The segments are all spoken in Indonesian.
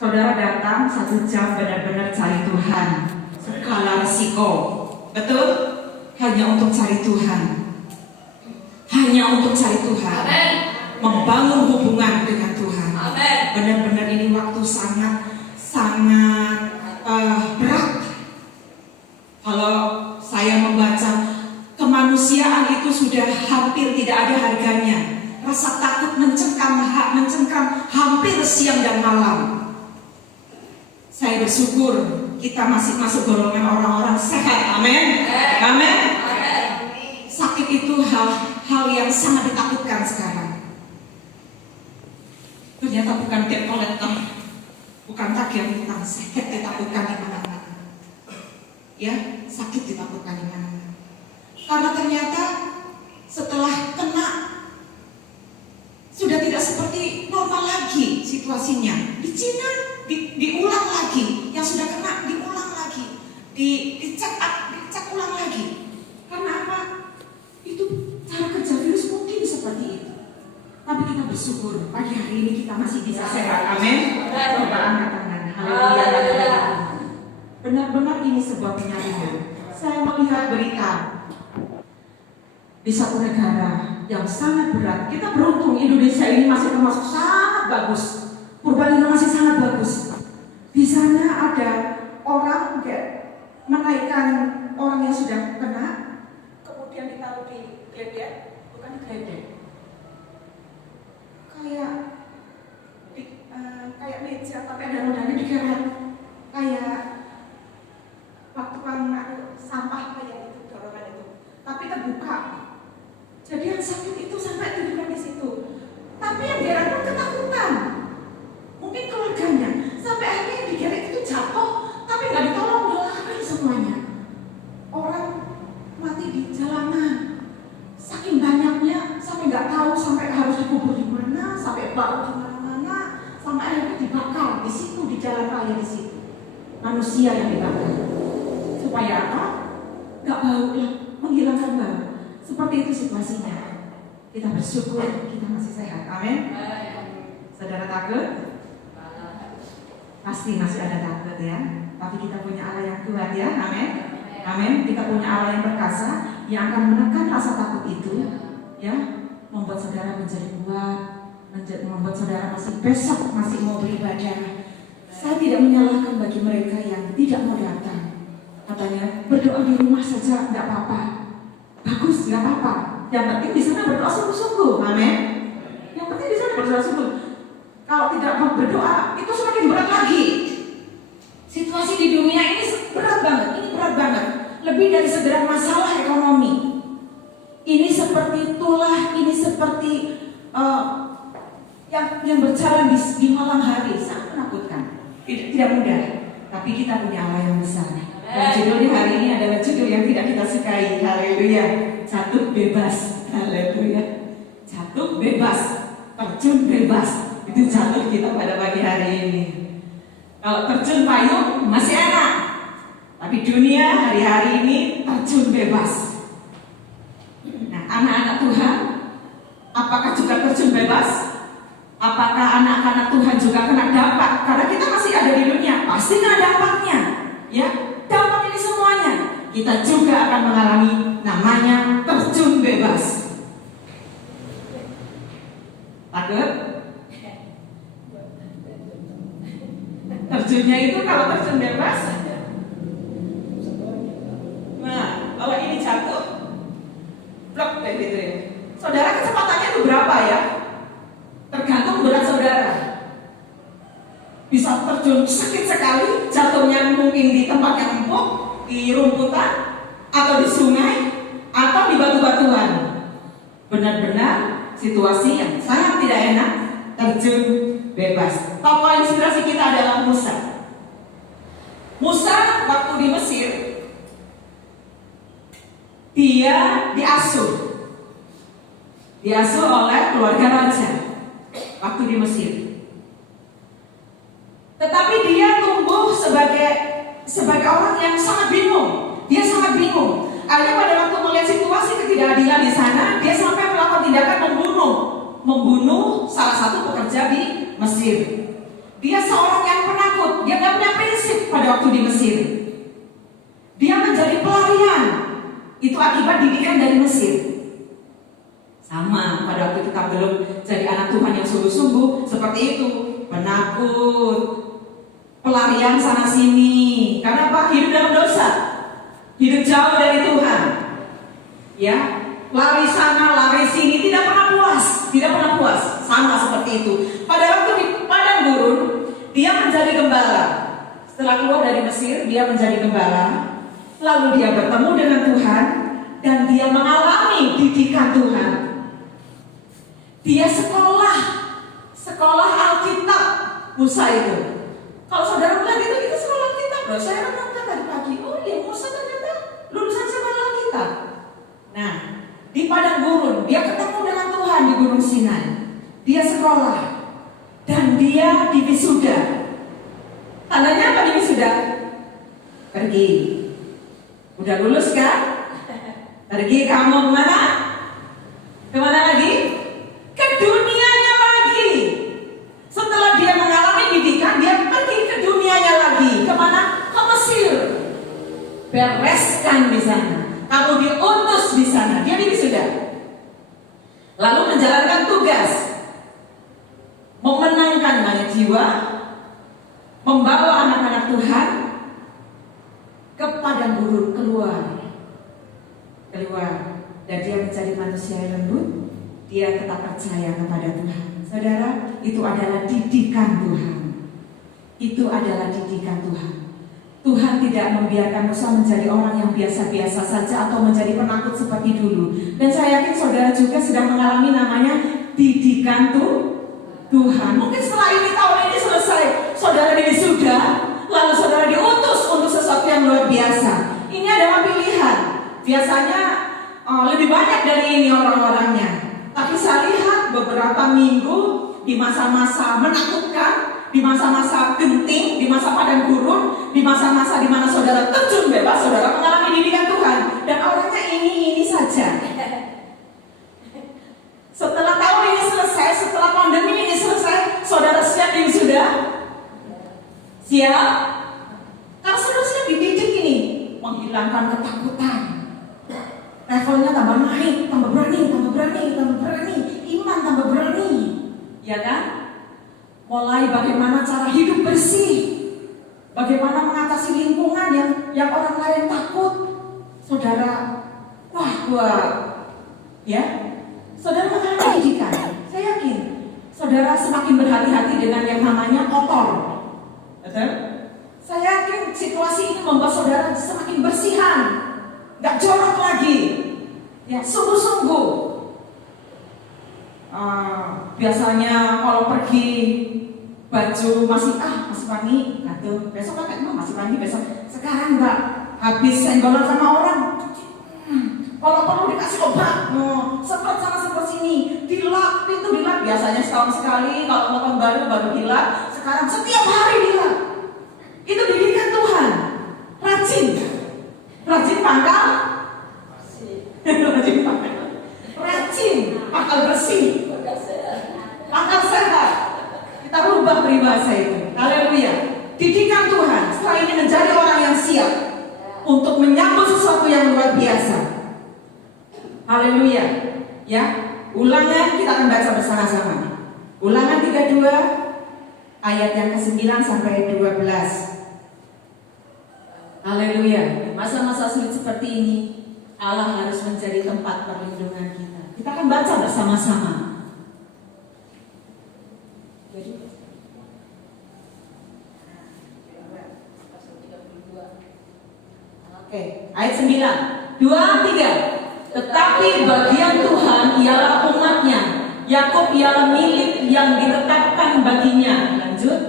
Saudara datang 1 jam benar-benar cari Tuhan, segala risiko, betul? Hanya untuk cari Tuhan, hanya untuk cari Tuhan. Amen. Membangun hubungan dengan Tuhan. Amen. Benar-benar ini waktu sangat berat. Kalau saya membaca, kemanusiaan itu sudah hampir tidak ada harganya. Rasa takut mencengkam hampir siang dan malam. Saya bersyukur kita masih masuk golongan orang-orang sehat. Amin. Amin. Sakit itu hal yang sangat ditakutkan sekarang. Ternyata bukan debt collector, bukan tagih hutang, sakit ditakutkan di mana-mana. Ya, sakit ditakutkan di mana-mana. Karena ternyata setelah kena sudah tidak seperti normal lagi situasinya. Di Cina diulang lagi, yang sudah kena diulang lagi, dicek ulang lagi. Karena apa? Itu cara kerja virus mungkin seperti itu. Tapi kita bersyukur pagi hari ini kita masih bisa sehat. Amin. Coba angkat tangan. Haleluya. Benar-benar ini sebuah penyaringan. Saya melihat berita di satu negara yang sangat berat. Kita beruntung Indonesia ini masih termasuk sangat bagus. Purbalingga masih sangat bagus. Di sana ada orang menaikkan orang yang sudah kena, kemudian ditaruh di gledek, bukan di gledek. Kayak meja tapi ada rodanya dikeret, kayak waktu naruh sampah kayak itu, dorongan itu, tapi terbuka. Jadi yang sakit itu sampai tiduran di situ. Tapi yang geret pun ketakutan. Mungkin keluarganya sampai akhirnya yang digeret itu jatuh, tapi nggak ditolong, doakan semuanya. Orang mati di jalanan, saking banyaknya sampai nggak tahu sampai harus dikubur di mana, sampai bau di mana-mana, sampai akhirnya dibakar di situ, di jalan raya di situ. Manusia yang dibakar supaya apa? Nggak bau lah, menghilangkan bau. Seperti itu situasinya. Kita bersyukur kita masih sehat. Amin. Saudara takut? Pasti masih ada takut ya. Tapi kita punya Allah yang kuat ya. Amin. Amin. Kita punya Allah yang perkasa yang akan menekan rasa takut itu, ya, membuat saudara menjadi kuat, membuat saudara besok masih mau beribadah. Saya tidak menyalahkan bagi mereka yang tidak mau datang. Katanya berdoa di rumah saja tidak apa-apa. Bagus, tidak apa-apa. Yang penting di sana berdoa sungguh-sungguh. Amin. Yang penting di sana berdoa sungguh. Kalau tidak mau berdoa, itu semakin berat lagi. Situasi di dunia ini berat banget. Ini berat banget. Lebih dari sekedar masalah ekonomi. Ini seperti itulah. Ini seperti yang berjalan di malam hari. Sangat menakutkan. Tidak mudah. Tapi kita punya Allah yang besar. Dan judulnya hari ini adalah judul yang tidak kita sukai. Haleluya. Jatuh bebas. Haleluya. Jatuh bebas. Terjun bebas. Itu jatuh kita pada pagi hari ini. Kalau terjun payung masih enak. Tapi dunia hari-hari ini terjun bebas. Nah, anak-anak Tuhan, apakah juga terjun bebas? Apakah anak-anak Tuhan juga kena dampak? Karena kita masih ada di dunia, pasti kena dampaknya. Ya, dampak ini semuanya. Kita juga akan mengalami namanya terjun bebas. Takut? Terjunnya itu kalau terjun bebas. Nah, kalau ini jatuh, blok kayak gitu ya. Saudara, kecepatannya itu berapa ya? Tergantung berat saudara. Bisa terjun sakit sekali, jatuhnya mungkin di tempat yang empuk, di rumputan, atau di sungai, atau di batu-batuan. Benar-benar situasi yang sangat tidak enak, terjun bebas. Tokoh inspirasi kita adalah Musa. Musa waktu di Mesir, dia diasuh oleh keluarga raja waktu di Mesir. Tetapi dia tumbuh sebagai orang yang sangat bingung. Dia sangat bingung. Akhirnya pada waktu melihat situasi ketidakadilan di sana, dia sampai melakukan tindakan membunuh salah satu pekerja di Mesir. Dia seorang yang penakut. Dia nggak punya prinsip pada waktu di Mesir. Dia menjadi pelarian. Itu akibat didikan dari Mesir. Sama pada waktu kita belum jadi anak Tuhan yang sungguh-sungguh, seperti itu, penakut, pelarian sana sini. Karena apa? Hidup dalam dosa, hidup jauh dari Tuhan. Ya, lari sana, lari sini, tidak pernah puas, tidak pernah puas. Sama seperti itu. Pada waktu di padang gurun, dia menjadi gembala. Setelah keluar dari Mesir, dia menjadi gembala. Lalu dia bertemu dengan Tuhan dan dia mengalami didikan Tuhan. Dia sekolah Alkitab Musa itu. Kalau saudara melihat itu sekolah Alkitab loh. Saya renungkan tadi pagi. Oh iya, Musa ternyata lulusan sekolah Alkitab. Nah, di padang gurun dia ketemu dengan Tuhan di Gunung Sinai. Dia sekolah dan dia diwisuda. Tandanya apa diwisuda? Pergi. Udah lulus kan? Pergi kamu kemana? Kemana lagi? Ke dunianya lagi. Setelah dia mengalami didikan, dia pergi ke dunianya lagi. Kemana? Ke Mesir. Bereskan di sana. Kamu diutus di sana. Dia diwisuda. Lalu menjalankan tugas, memenangkan banyak jiwa, membawa anak-anak Tuhan ke padang gurun, keluar, dan dia menjadi manusia yang lembut. Dia tetap percaya kepada Tuhan. Saudara, itu adalah didikan Tuhan. Itu adalah didikan Tuhan. Tuhan tidak membiarkan Musa menjadi orang yang biasa-biasa saja atau menjadi penakut seperti dulu. Dan saya yakin saudara juga sedang mengalami namanya didikan Tuhan. Mungkin setelah ini tahun ini selesai, saudara diwisuda, lalu saudara diutus untuk sesuatu yang luar biasa. Ini adalah pilihan. Biasanya lebih banyak dari ini orang-orangnya. Tapi saya lihat beberapa minggu di masa-masa menakutkan, di masa-masa genting, di masa padang gurun, di masa-masa di mana saudara terjun bebas, saudara mengalami didikan Tuhan. Dan orangnya ini saja. Setelah tahun ini selesai, setelah pandemi ini selesai, saudara siap diwisuda? Siap? Karena saudara siap dididik ini, menghilangkan ketakutan. Levelnya tambah naik, tambah berani, iman tambah berani, ya kan? Mulai bagaimana cara hidup bersih, bagaimana mengatasi lingkungan yang orang lain takut. Saudara, ya, saudara mengalami didikan. Saya yakin, saudara semakin berhati-hati dengan yang namanya kotor. Betul? Saya yakin situasi ini membuat saudara semakin bersihan. Gak jorok lagi, ya sungguh-sungguh. Biasanya kalau pergi baju masih wangi, gitu. Besok pakai masih wangi besok. Sekarang enggak, habis senggolan sama orang. Kalau perlu dikasih obat, semprot sana semprot sini, dilap, pintu dilap. Biasanya setahun sekali, kalau tahun baru dilap. Sekarang setiap hari dilap. Itu didikan Tuhan. Rajin pangkal, pangkal bersih, pangkal sehat. Kita rubah peribahasa itu. Haleluya. Didikan Tuhan setelah ini menjadi orang yang siap untuk menyambut sesuatu yang luar biasa. Haleluya. Ya, Ulangan kita akan baca bersama-sama. Ulangan 32 ayat yang ke-9 sampai 12. Haleluya. Masa-masa sulit seperti ini, Allah harus menjadi tempat perlindungan kita. Kita akan baca bersama-sama. Oke, ayat 9. 2, 3. Tetapi bagian Tuhan ialah umatnya, Yakub ialah milik yang ditetapkan baginya. Lanjut.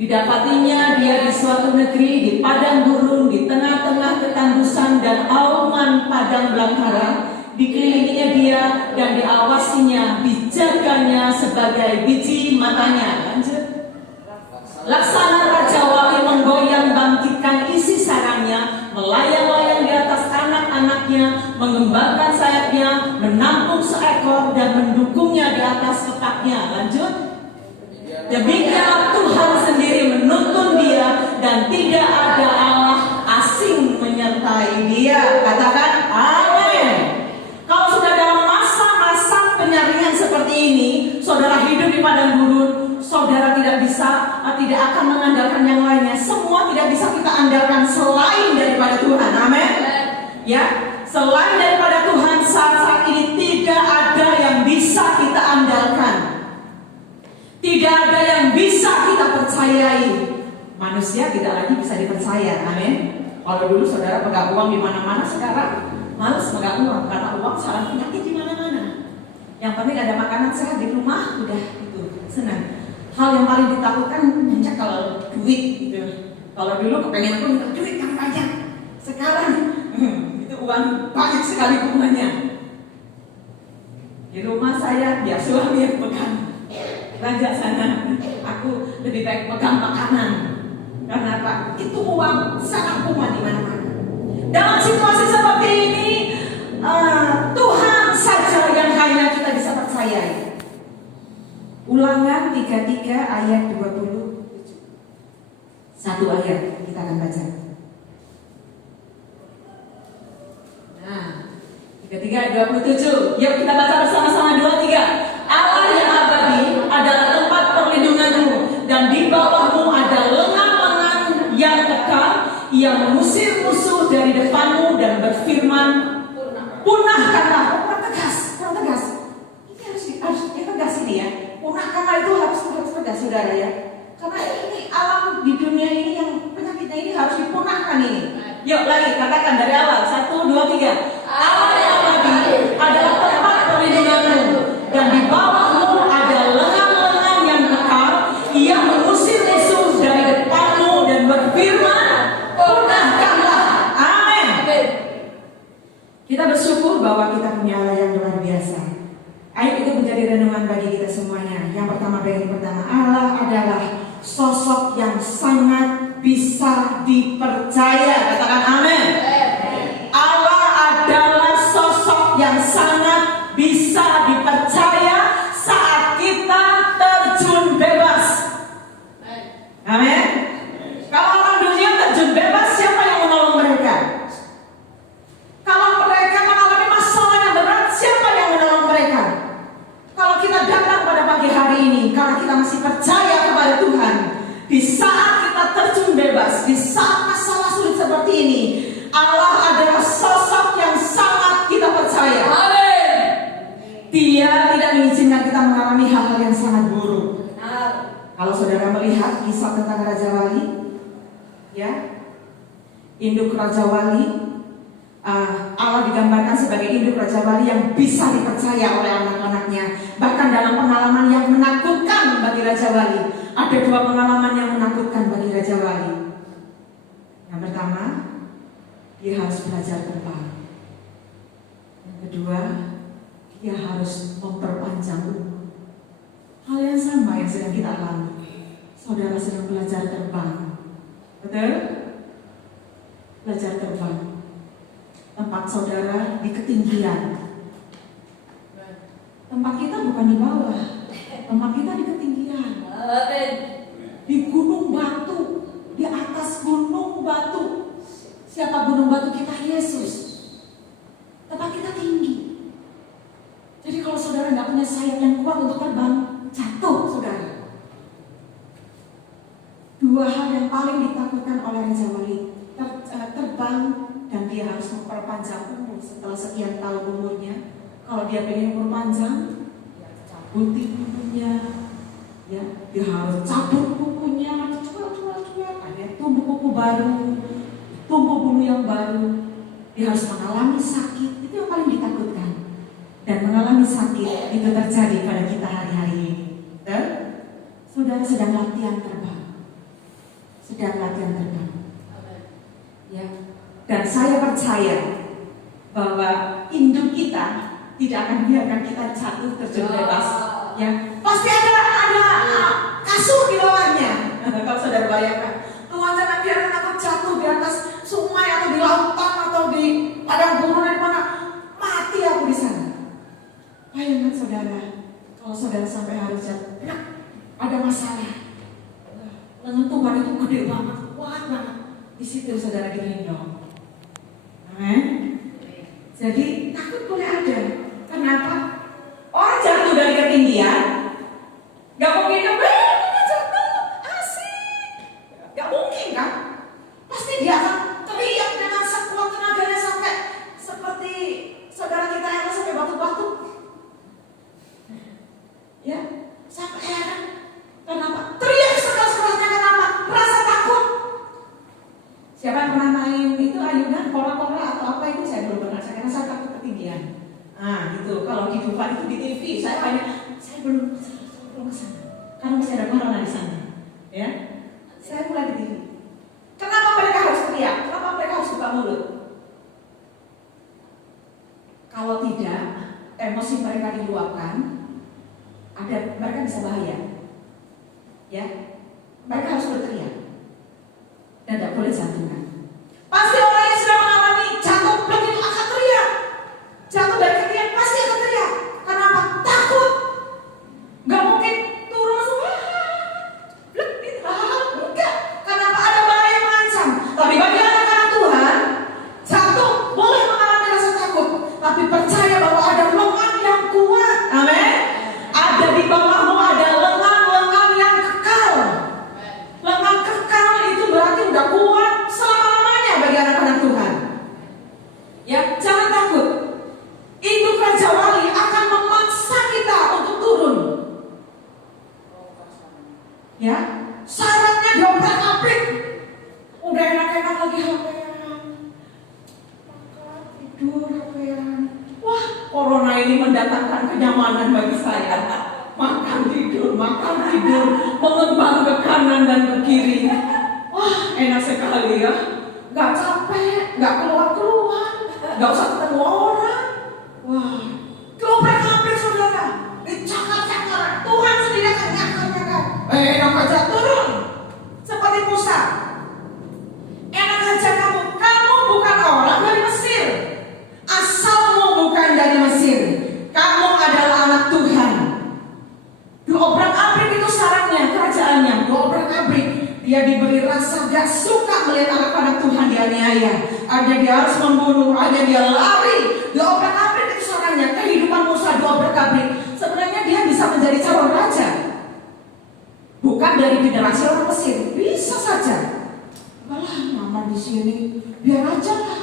Didapatinya dia di suatu negeri, di padang gurun, di tengah-tengah ketandusan dan auman padang belantara. Dikelilinginya dia dan diawasinya, dijaganya sebagai biji matanya. Lanjut. Laksana Raja Wali menggoyang bangkitkan isi sarangnya, melayang-layang di atas anak-anaknya, mengembangkan sayapnya, menampung seekor dan mendukungnya di atas kepaknya. Lanjut. Demikianlah Tuhan sendiri tidak akan mengandalkan yang lainnya. Semua tidak bisa kita andalkan selain daripada Tuhan. Amin. Ya, selain daripada Tuhan saat ini tidak ada yang bisa kita andalkan. Tidak ada yang bisa kita percayai. Manusia tidak lagi bisa dipercaya. Amin. Kalau dulu saudara pegang uang di mana-mana, sekarang malas pegang uang karena uang sarang penyakit di mana-mana. Yang penting ada makanan sehat di rumah, udah itu senang. Hal yang paling ditakutkan puncak kalau duit gitu. Kalau dulu kepengen pun duit yang banyak. Sekarang itu uang banyak sekali bunganya. Di rumah saya biar suami yang pegang. Belanja sana, aku lebih baik pegang makanan. Karena apa? Itu uang sangat bunga di mana-mana. Dalam situasi seperti ini, Tuhan saja yang hanya kita bisa percayai. Ulangan 33 ayat 27. Satu ayat kita akan baca. Nah, 33 ayat 27. Yuk kita baca bersama-sama 2-3. Allah yang abadi adalah tempat perlindunganmu, dan di bawahmu ada lengan-lengan yang kekal. Ia mengusir musuh dari depanmu dan berfirman, punahkanlah. Kurang tegas. Ini harus tegas ini ya. Punahkanlah itu harus tegas saudara ya. Karena ini alam di dunia ini yang penyakitnya ini harus dipunahkan ini. Yuk lagi katakan dari awal. 1, 2, 3. Allah yang abadi adalah tempat perlindunganmu, dan di bawahmu ada lengan-lengan yang kekal. Ia mengusir musuh dari depanmu dan berfirman, punahkanlah. Amin. Kita bersyukur bahwa kita punya Allah yang luar biasa. Ayat itu menjadi renungan bagi kita semuanya. Yang pertama, Allah adalah sosok yang sangat bisa dipercaya. Katakan amin. Allah adalah sosok yang sangat bisa dipercaya saat kita terjun bebas. Amin. Kalau orang dunia terjun bebas, siapa yang menolong mereka? Kalau mereka mengalami masalah yang berat, siapa yang menolong mereka? Kalau kita datang pada pagi hari ini, karena kita masih percaya kepada Tuhan, di saat kita terjun bebas, di saat masalah sulit seperti ini, Allah adalah sosok yang sangat kita percaya. Amin. Dia tidak mengizinkan kita mengalami hal-hal yang sangat buruk. Kalau saudara melihat kisah tentang Raja Wali, ya, induk Raja Wali, Allah digambarkan sebagai induk Raja Wali yang bisa dipercaya oleh anak-anaknya. Bahkan dalam pengalaman yang menakutkan bagi Raja Wali, ada 2 pengalaman yang menakutkan bagi Raja Wali. Yang pertama, dia harus belajar terbang. Yang kedua, dia harus memperpanjang umur. Hal yang sama yang sedang kita alami. Saudara sedang belajar terbang, betul? Belajar terbang. Tempat saudara di ketinggian. Tempat kita bukan di bawah. Tempat kita di ketinggian. Di gunung batu, di atas gunung batu. Siapa gunung batu kita? Yesus. Tempat kita tinggi. Jadi kalau saudara nggak punya sayap yang kuat untuk terbang, jatuh saudara. 2 hal yang paling ditakutkan oleh Raja Wali, terbang, dan dia harus memperpanjang umur setelah sekian tahun umurnya. Kalau dia pengen umur panjang, dia cabutin bukunya, ya, dia harus cabut bukunya, dijual, ada tumbuh buku baru, tumbuh bulu yang baru. Dia harus mengalami sakit, itu yang paling ditakutkan. Dan mengalami sakit itu terjadi pada kita hari-hari ini. Dan saudara sedang latihan terbang. Ya. Dan saya percaya bahwa induk kita tidak akan biarkan kita jatuh terjun bebas. Ya, pasti ada kasur di bawahnya. Kalau saudara bayangkan, Tuhan jangan biarkan aku jatuh di atas sungai atau di lautan atau di padang gurun di mana, mati aku di sana. Bayangkan saudara, kalau saudara sampai harus jatuh, ada masalah. Lengan Tuhan itu gede banget, kuat banget. Di situ saudara digendong. Amin. Jadi takut boleh ada. Kenapa? Orang jatuh dari ketinggian, gak mungkin jatuh, asik. demikian. Nah, gitu. Kalau di Dufan itu di TV, saya belum ke sana. Karena masih ada corona di sana. Ya, saya mulai di TV. Kenapa mereka harus teriak? Kenapa mereka harus buka mulut? Kalau tidak, emosi mereka diluapkan, mereka bisa bahaya. Ya, mereka harus berteriak dan tidak boleh jantungan. Pasti orang yang sudah mengalami jantung begitu akan teriak. Jatuh dari ketinggian pasti akan teriak. Kenapa? Takut. Gak mungkin turun langsung. Enggak. Kenapa? Ada bahaya yang mengancam. Tapi bagi anak-anak Tuhan, jantung boleh mengalami rasa takut, tapi percaya bahwa ada lengan yang kuat. Amin. Ada di bawahmu ada lengan-lengan yang kekal. Lengan kekal itu berarti udah kuat selama-lamanya bagi anak-anak Tuhan. Ya, jangan takut. Induk Raja Wali akan memaksa kita untuk turun. Ya, syaratnya diobrak-abrik. Udah enak-enak lagi HP-an, makan, tidur, HP-an. Wah, corona ini mendatangkan kenyamanan bagi saya. Makan tidur, mengembang ke kanan dan ke kiri. Wah, enak sekali ya. Gak capek, gak keluar-keluar, gak usah ketemu orang. Wah, diobrak-abrik saudara, dicakar-cakar. Tuhan sendiri akan nyakar-nyakar. Enak aja turun, seperti Musa. Enak aja kamu bukan orang dari Mesir. Asalmu bukan dari Mesir. Kamu adalah anak Tuhan. Diobrak-abrik itu syaratnya, kerajaannya. Diobrak-abrik. Dia diberi rasa gak suka melihat anak-anak Tuhan dianiaya. Ada dia harus membunuh, ada dia lari. Diobrak-abrik itu syaratnya. Kehidupan Musa diobrak-abrik. Sebenarnya dia bisa menjadi calon raja. Bukan dari generasi orang Mesir. Bisa saja. Malah nyaman di sini. Biar aja lah.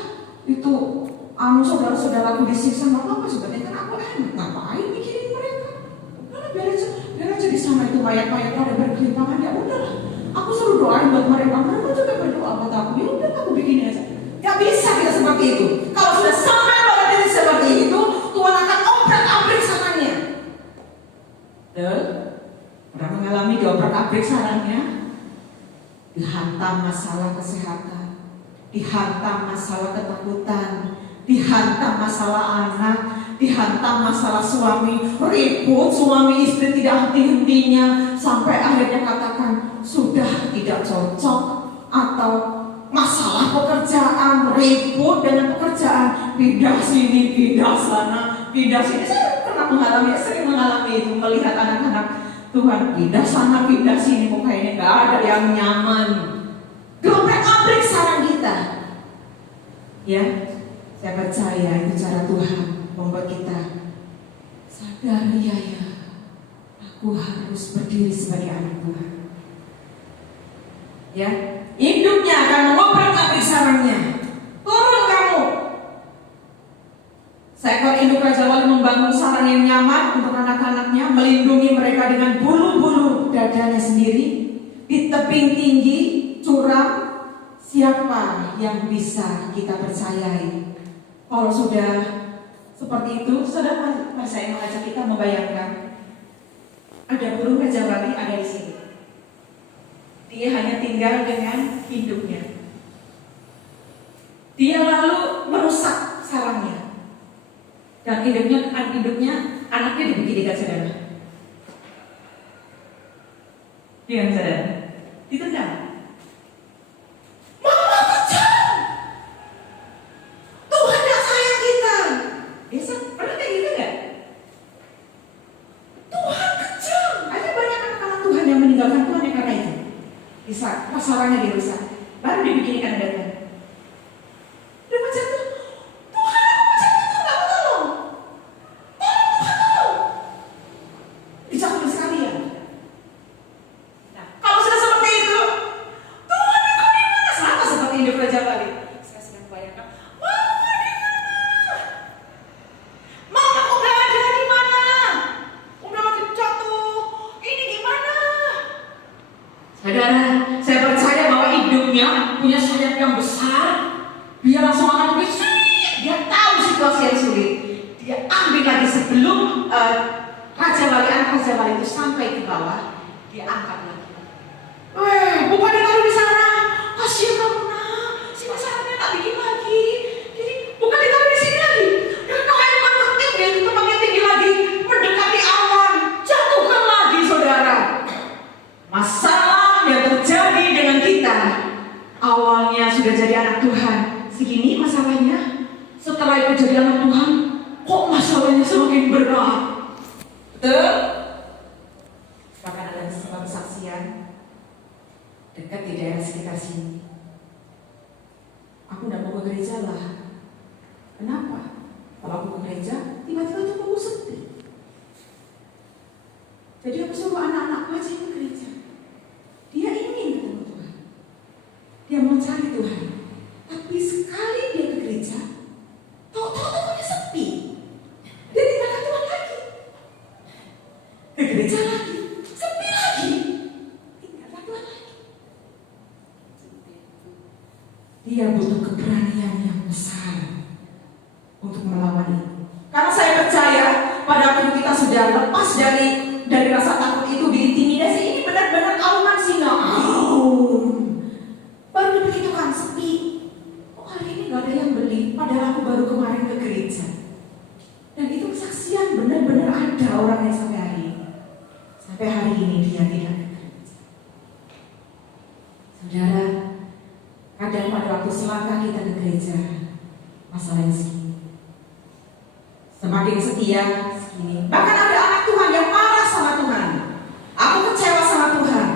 Itu saudara-saudaraku disiksa, nggak apa-apa sebenarnya kan aku enak. Ngapain mikirin mereka? Udah biar aja di sana itu mayat-mayat pada berkelimpangan. Ya udahlah. Aku suruh doain buat mereka. Mereka juga berdoa buat aku. Ya udah aku bikin aja. Gak bisa kita seperti itu. Kalau sudah sampai pada titik seperti itu, Tuhan akan obrak-abrik sarannya. Pernah mengalami diobrak-abrik sarannya? Dihantam masalah kesehatan, dihantam masalah ketakutan, dihantam masalah anak, dihantam masalah suami, ribut suami istri tidak henti-hentinya, sampai akhirnya katakan sudah tidak cocok, atau masalah pekerjaan, ribut dengan pekerjaan, pindah sini, pindah sana, pindah sini. Saya pernah mengalami, sering mengalami itu, melihat anak-anak Tuhan pindah sana, pindah sini, muka ini gak ada yang nyaman. Diobrak-abrik saran kita. Ya, saya percaya itu cara Tuhan membuat kita sadar, ya, aku harus berdiri sebagai anak Tuhan. Ya, induknya akan mengobrak-abrik sarannya. Turun kamu. Seekor induk Raja Wali membangun sarang yang nyaman untuk anak-anaknya, melindungi mereka dengan bulu-bulu dadanya sendiri. Di tebing tinggi, curam, siapa yang bisa kita percayai? Kalau sudah seperti itu, saudara, saya mengajak kita membayangkan ada burung Raja Wali ada di sini. Dia hanya tinggal dengan induknya. Dia lalu merusak sarangnya. Dan induknya anaknya dibeginikan saudara. Iya saudara, ditendang. Mama kejam. Tuhan gak sayang kita. Biasa pernah kayak gitu gak? Tuhan kejam. Ada banyak anak-anak Tuhan yang meninggalkan Tuhan yang karena itu. Bisa masalahnya dirusak. Baru dibeginikan ada. Saudara, saya percaya bahwa hidupnya punya sayap yang besar. Dia langsung akan bisa. Dia tahu situasi yang sulit. ambil lagi sebelum Raja Wali, anak Raja Wali itu sampai ke bawah, diangkat lagi. Bukan ditaruh di sana. Kasihan kamu nak, sini sarannya tak bikin lagi. Jadi bukan ditaruh di sini lagi. Dan kayak tempat tinggi, tempatnya tinggi lagi, mendekati awan, jatuhkan lagi saudara. Masalah yang terjadi dengan kita, awalnya sudah jadi anak Tuhan, segini masalahnya. Setelah itu jadi anak Tuhan, kok masalahnya semakin berat? Betul? Bahkan ada sebuah kesaksian dekat di daerah sekitar sini. Aku tidak mau ke gereja lah. Kenapa? Kalau aku ke gereja, tiba-tiba tuh mau sepi. Jadi aku suruh anak-anakku aja ke gereja. Dia ingin ketemu Tuhan. Dia mau cari Tuhan. Tapi sekali dia ke gereja, tahu-tahu sepi. Dia tinggalkan Tuhan lagi. Ke gereja lagi, sepi lagi. Tinggalkan Tuhan lagi. Dia butuh keberanian yang besar untuk melawan itu. Karena saya percaya pada waktu kita sudah lepas dari rasa takut itu, diintimidasi, ini benar-benar auman singa. Baru begitu kan sepi. Kok hari ini gak ada yang beli? Padahal aku baru kemarin ke gereja. Dan itu kesaksian benar-benar ada orangnya sampai hari ini. Sampai hari ini dia tidak ke gereja. Saudara, kadang pada waktu selangkah kita ke gereja, masalahnya segini. Semakin setia, segini. Bahkan ada anak Tuhan yang marah sama Tuhan. Aku kecewa sama Tuhan.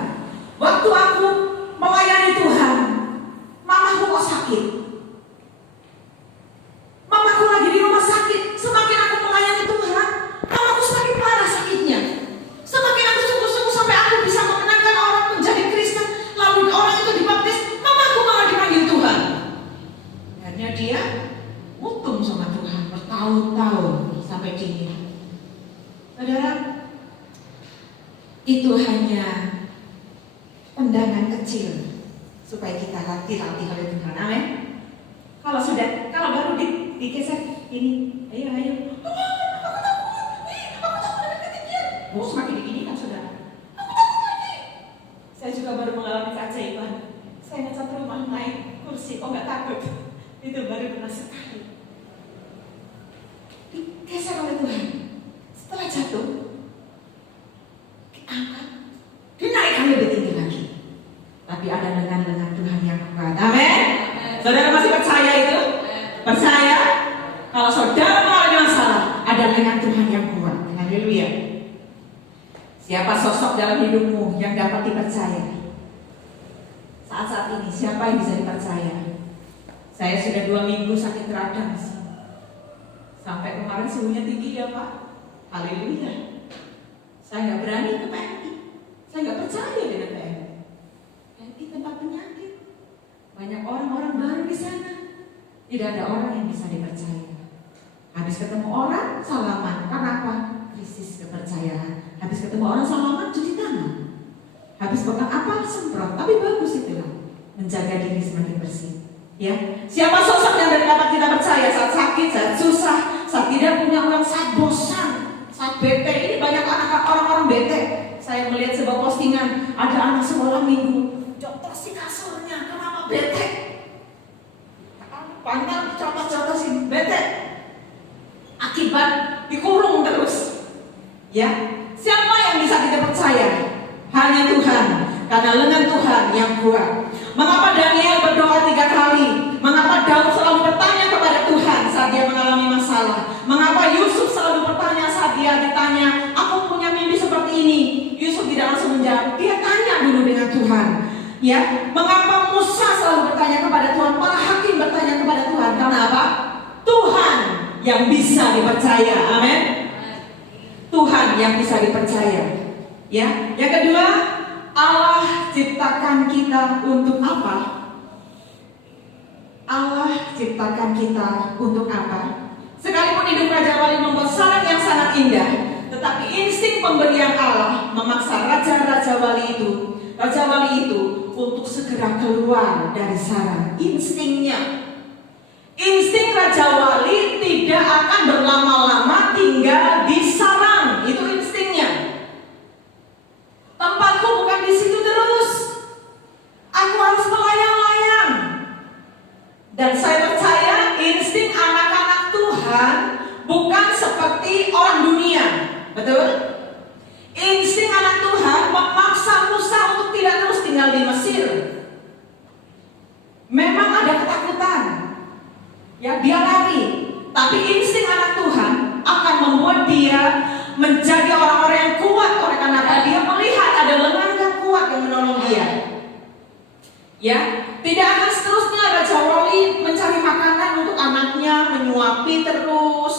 Waktu aku melayani Tuhan, mamaku kok sakit. Mamaku lagi di rumah sakit. Semakin aku melayani Tuhan, mamaku semakin parah sakitnya. Semakin aku sungguh-sungguh sampai aku bisa mengenangkan orang menjadi Kristen, lalu orang itu dibaptis, mamaku malah dipanggil Tuhan. Akhirnya dia utung sama Tuhan bertahun-tahun sampai kini. Saudara, itu hanya undangan kecil supaya kita dilatih oleh Tuhan. Amin. Kalau baru digeser ini, ayo. Aku takut dengan ketinggian. Semakin diginikan saudara. Aku takut lagi. Saya juga baru mengalami keajaiban. Saya ngecat rumah naik kursi, kok nggak takut? Itu baru pernah sekali. Digeser oleh Tuhan. Setelah jatuh, diangkat, dinaikkan lebih tinggi lagi. Tapi ada lengan-lengan Tuhan yang kuat. Amin. Saudara masih percaya itu? Percaya? Kalau saudara mengalami masalah, ada lengan Tuhan yang kuat. Haleluya. Siapa sosok dalam hidupmu yang dapat dipercaya? Saat-saat ini, siapa yang bisa dipercaya? Saya sudah 2 minggu sakit radang. Sampai kemarin suhunya tinggi ya Pak. Haleluya. Saya nggak berani ke PMI. Saya nggak percaya dengan PMI. PMI tempat penyakit. Banyak orang-orang baru di sana. Tidak ada orang yang bisa dipercaya. Habis ketemu orang, salaman. Karena apa? Krisis kepercayaan. Habis ketemu orang, salaman, cuci tangan. Habis pegang apa? Semprot. Tapi bagus itulah. Menjaga diri semakin bersih. Ya, siapa sosok yang dapat kita percaya saat sakit, saat susah, saat tidak punya uang, saat bosan, saat bete? Ini banyak orang-orang bete. Saya melihat sebuah postingan, ada anak sekolah minggu, jotosi kasurnya, kenapa bete? Pantang jotos-jotosin, bete. Akibat dikurung terus. Ya, siapa yang bisa kita percaya? Hanya Tuhan, karena lengan Tuhan yang kuat. Mengapa Daniel berdoa 3 kali? Mengapa Daud selalu bertanya kepada Tuhan saat dia mengalami masalah? Mengapa Yusuf selalu bertanya saat dia ditanya, aku punya mimpi seperti ini? Yusuf tidak langsung menjawab, dia tanya dulu dengan Tuhan. Ya, mengapa Musa selalu bertanya kepada Tuhan? Para hakim bertanya kepada Tuhan. Karena apa? Tuhan yang bisa dipercaya. Amin. Tuhan yang bisa dipercaya. Ya, yang kedua, Allah ciptakan kita untuk apa? Allah ciptakan kita untuk apa? Sekalipun hidup Raja Wali membuat saran yang sangat indah, tetapi insting pemberian Allah memaksa Raja Wali itu untuk segera keluar dari sarang. Insting Raja Wali tidak akan berlama-lama tinggal di sarang. Itu instingnya. Tempatku bukan di situ terus. Aku harus melayang-layang. Dan saya percaya insting anak-anak Tuhan bukan seperti orang dunia. Betul? Insting anak Tuhan memaksa Musa untuk tidak terus tinggal di Mesir. Memang ada ketakutan, ya dia lari. Tapi insting anak Tuhan akan membuat dia menjadi orang-orang yang kuat. Oleh karena dia melihat ada lengan yang kuat yang menolong dia. Ya, tidak akan seterusnya Raja Wali mencari makanan untuk anaknya, menyuapi terus,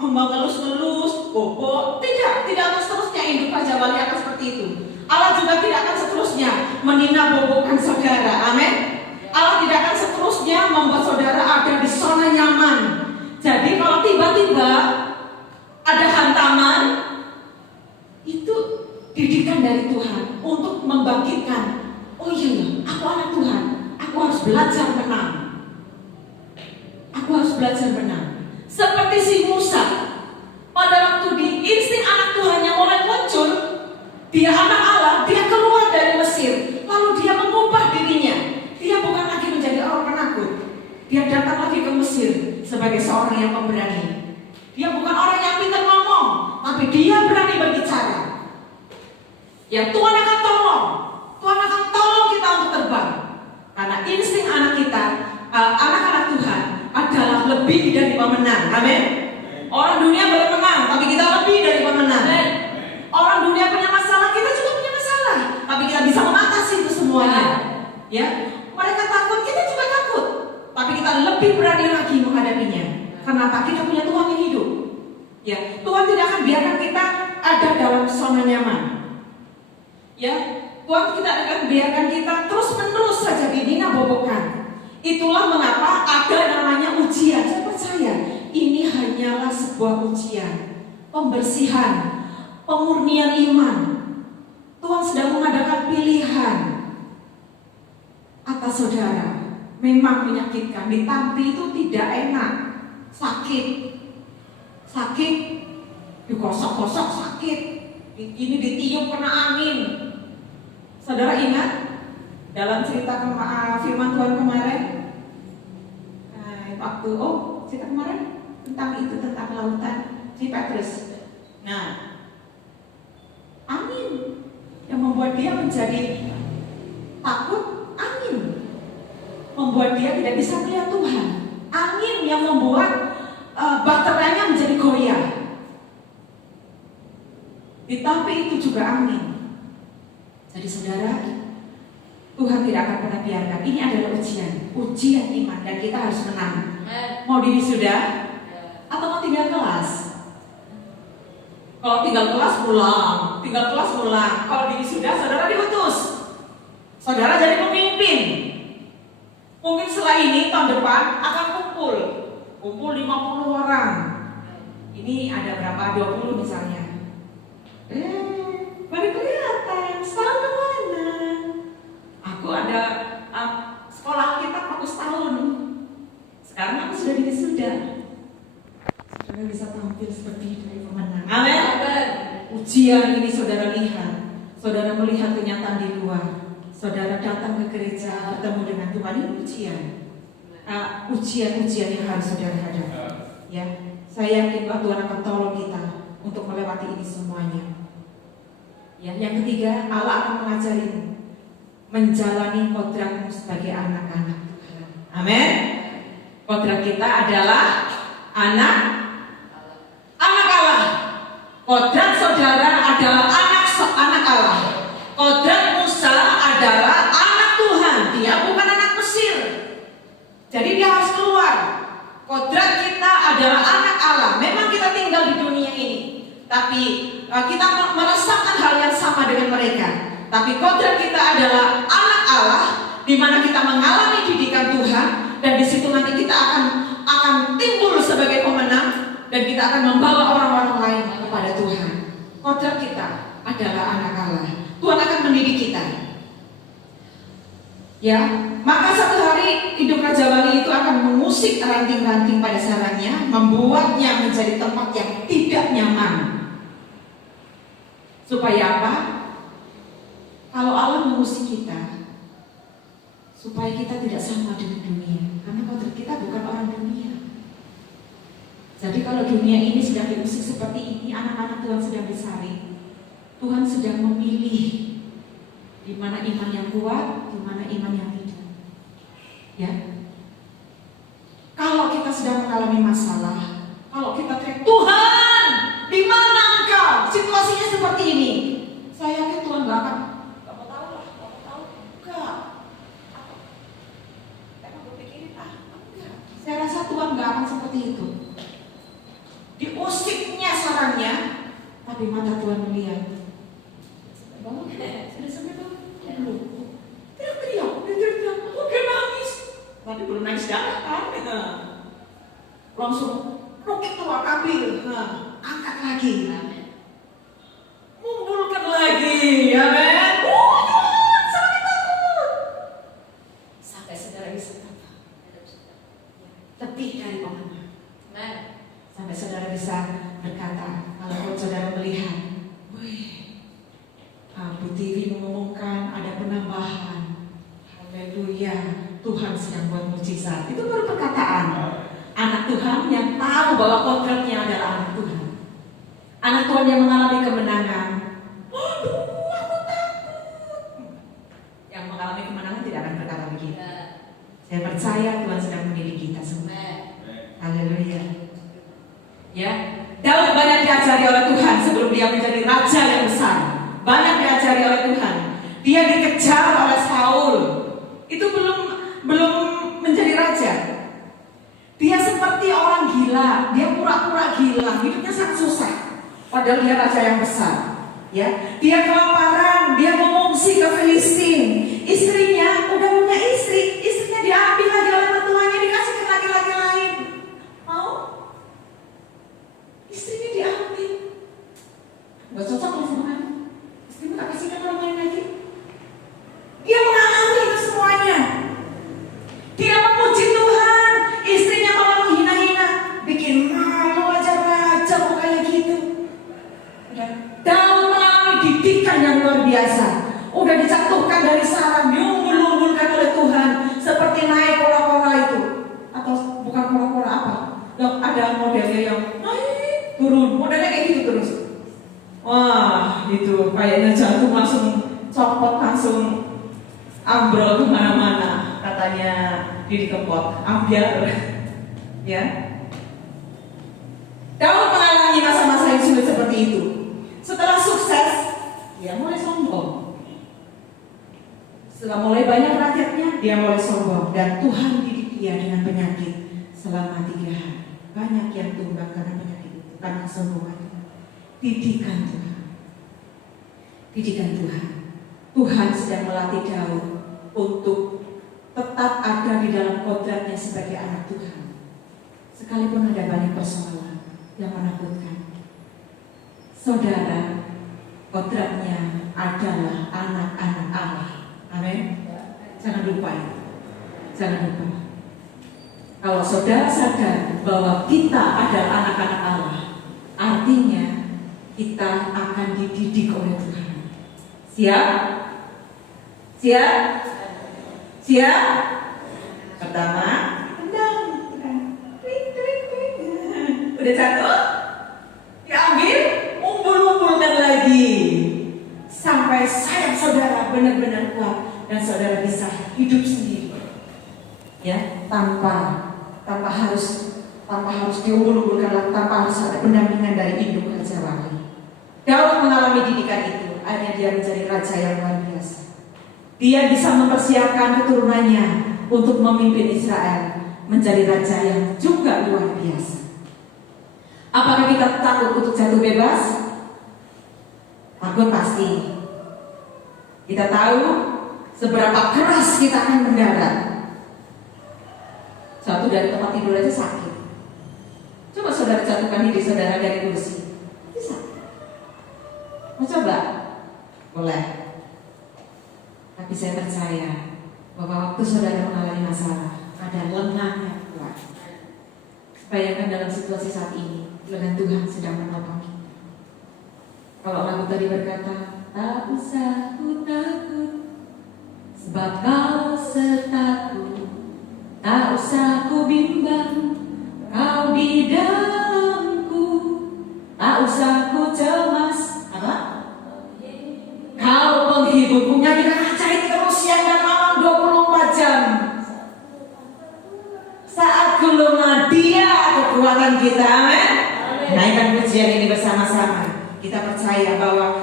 mengelus-elus, bobo. Tidak akan seterusnya hidup Raja Wali akan seperti itu. Allah juga tidak akan seterusnya menina-bobokan saudara. Amin. Allah tidak akan seterusnya membuat saudara ada di zona nyaman. Jadi kalau tiba-tiba ada hantaman, itu didikan dari Tuhan untuk membangkitkan. Oh iya ya, aku anak Tuhan, aku harus belajar menang. Aku harus belajar menang. Seperti si Musa, pada waktu di insting anak Tuhan yang mulai muncul, dia anak Allah, dia keluar dari Mesir, lalu dia mengubah dirinya. Dia bukan lagi menjadi orang penakut. Dia datang lagi ke Mesir sebagai seorang yang pemberani. Dia bukan orang yang pintar ngomong, tapi dia berani berbicara. Ya Tuhan akan tolong. Tuhan akan tolong kita untuk terbang. Karena insting anak kita, anak-anak Tuhan adalah lebih dari pemenang. Amin. Orang dunia boleh menang, tapi kita lebih dari pemenang. Orang dunia punya masalah, kita juga punya masalah, tapi kita bisa mengatasi itu semuanya. Ya, mereka takut, kita juga takut, tapi kita lebih berani lagi menghadapinya. Kenapa? Kita punya Tuhan yang hidup. Ya, Tuhan tidak akan biarkan kita ada dalam zona nyaman. Ya, Tuhan tidak akan biarkan kita terus-menerus saja dibina-bobokan. Itulah mengapa ada namanya ujian. Saya percaya ini hanyalah sebuah ujian, pembersihan, pemurnian iman. Tuhan sedang mengadakan pilihan atas saudara. Memang menyakitkan, ditampi itu tidak enak, sakit, digosok-gosok sakit, ini ditiup kena angin. Saudara ingat dalam cerita firman Tuhan kemarin, cerita kemarin tentang lautan di Petrus. Nah, angin yang membuat dia menjadi takut, angin membuat dia tidak bisa melihat Tuhan, angin yang membuat baterainya menjadi goyah. Ditampi itu juga angin. Jadi saudara, Tuhan tidak akan pernah biarkan. Ini adalah ujian iman, dan kita harus menang. Mau diwisuda atau mau tinggal kelas? Kalau tinggal kelas pulang. Kalau diwisuda saudara diutus, saudara jadi pemimpin. Mungkin setelah ini tahun depan akan kumpul 50 orang. Ini ada berapa? 20 misalnya. Baru kelihatan, setahun kemana? Aku ada sekolah kita fokus tahun. Sekarang aku sudah diwisuda. Saudara bisa tampil seperti dari pemenang. Amin. Ujian ini saudara lihat. Saudara melihat kenyataan di luar. Saudara datang ke gereja bertemu dengan Tuhan. Ini ujian yang harus saudara hadapi. Ya, saya yakin bahwa Tuhan akan tolong kita untuk melewati ini semuanya. Ya, yang ketiga, Allah akan mengajarimu menjalani kodratmu sebagai anak-anak Tuhan. Amin. Kodrat kita adalah anak Allah. Kodrat saudara adalah anak Allah. Kodrat Musa adalah anak Tuhan. Dia bukan anak Mesir. Jadi dia harus keluar. Kodrat kita adalah anak Allah. Memang kita tinggal di dunia ini, tapi kita merasakan hal yang sama dengan mereka. Tapi kodrat kita adalah anak Allah, di mana kita mengalami didikan Tuhan, dan di situ nanti kita akan timbul sebagai pemenang, dan kita akan membawa orang-orang lain kepada Tuhan. Kodrat kita adalah anak Allah. Tuhan akan mendidik kita. Ya, maka satu hari hidup Raja Wali itu akan mengusik ranting-ranting pada sarangnya, membuatnya menjadi tempat yang tidak nyaman. Supaya apa? Kalau Allah mengusik kita, supaya kita tidak sama dengan dunia. Karena kodrat kita bukan orang dunia. Jadi kalau dunia ini sedang diusik seperti ini, anak-anak Tuhan sedang disaring, Tuhan sedang memilih di mana iman yang kuat, di mana iman yang tidak. Ya. Kalau kita sedang mengalami masalah, kalau kita teriak, Tuhan, di mana Engkau? Situasinya seperti ini. Saya yakin Tuhan gak akan, gak mau tahu lah, gak mau tahu. Enggak. Emang berpikirin, enggak. Saya rasa Tuhan gak akan seperti itu. Diusiknya sarangnya, tapi mata Tuhan melihat. Bangun, sudah sampai bangun. Belum. Teriak-teriak, udah nangis. Tapi belum nangis darah kan? Langsung roket keluar, ambil, angkat lagi, mumpulkan lagi, amin. Sampai takut. Sampai saudara bisa kata, lebih dari pengalaman. Sampai saudara bisa berkata, kalau saudara melihat, Bu Tiwi mengumumkan ada penambahan. Haleluya, Tuhan sedang buat mujizat. Itu baru perkataan anak Tuhan yang tahu bahwa kodratnya adalah anak Tuhan. Anak Tuhan yang mengalami kemenangan. Aduh, aku takut. Yang mengalami kemenangan tidak akan berkata begitu. Saya percaya Tuhan sedang mendidik kita semua. Haleluya. Ya, Daud banyak diajari oleh Tuhan sebelum dia menjadi raja yang besar. Banyak diajari oleh Tuhan. Dia dikejar oleh Saul. Itu belum menjadi raja. Dia seperti orang gila. Dia pura-pura gila. Hidupnya sangat susah. Padahal dia raja yang besar. Ya, dia kelaparan. Dia mengungsi ke Filistin. Istrinya udah punya istri. Istrinya diambil lagi oleh mertuanya, dikasih ke laki-laki lain. Mau? Istrinya diambil. Gak cocok lah sama kamu. Istrimu tak kasihkan orang lain lagi. Dia mengalami itu semuanya. Dia memuji Tuhan. Istrinya malah menghina-hina. Bikin malu aja raja kok kayak gitu. Daud mengalami didikan yang luar biasa. Udah dijatuhkan dari sarang, diunggul-unggulkan oleh Tuhan. Seperti naik kora-kora itu. Atau bukan kora-kora apa. Loh, ada modelnya yang naik turun. Modelnya kayak gitu terus. Wah, itu kayaknya jatuh langsung copot, langsung ambrol kemana-mana. Katanya Didi Kempot, ambiar. Ya. Daud mengalami masa-masa yang sulit seperti itu. Setelah sukses, dia mulai sombong. Setelah mulai banyak rakyatnya, dia mulai sombong. Dan Tuhan didik dia dengan penyakit selama 3 hari. Banyak yang tumbang karena penyakit itu, karena kesombongan. Didikan Tuhan. Didikan Tuhan. Tuhan sedang melatih Daud untuk tetap ada di dalam kodratnya sebagai anak Tuhan. Sekalipun ada banyak persoalan yang menakutkan. Saudara, kodratnya adalah anak-anak Allah. Amin. Jangan lupa ya. Jangan lupa. Kalau saudara sadar bahwa kita adalah anak-anak Allah, artinya kita akan dididik oleh Tuhan. Siap? Siap? Siap? Pertama, tendang. Udah jatuh? Diambil, umbul-umbulkan lagi. Sampai sayap saudara benar-benar kuat. Dan saudara bisa hidup sendiri. Ya, tanpa harus diumbul-umbulkan, tanpa harus ada pendampingan dari induk Raja Wali. Daud mengalami didikan itu, akhirnya dia menjadi raja yang luar biasa. Dia bisa mempersiapkan keturunannya untuk memimpin Israel menjadi raja yang juga luar biasa. Apakah kita takut untuk jatuh bebas? Takut pasti. Kita tahu seberapa keras kita akan mendarat. Jatuh dari tempat tidur aja sakit. Coba saudara jatuhkan diri saudara dari kursi. Bisa? Mau coba? Boleh. Tapi saya percaya bahwa waktu saudara mengalami masalah, ada lengan yang kuat. Bayangkan dalam situasi saat ini, lengan Tuhan sedang menolong kita. Kalau lagu tadi berkata, tak usah ku takut, sebab kau sertaku, tak usah ku bimbang, kau di dalamku, tak usah ku cemas. Apa? Kau penghiburku. Nyanyikan aja itu terus siang dan malam 24 jam. Saat gulungan Dia kekuatan kita, amin. Naikkan pujian ini bersama-sama. Kita percaya bahwa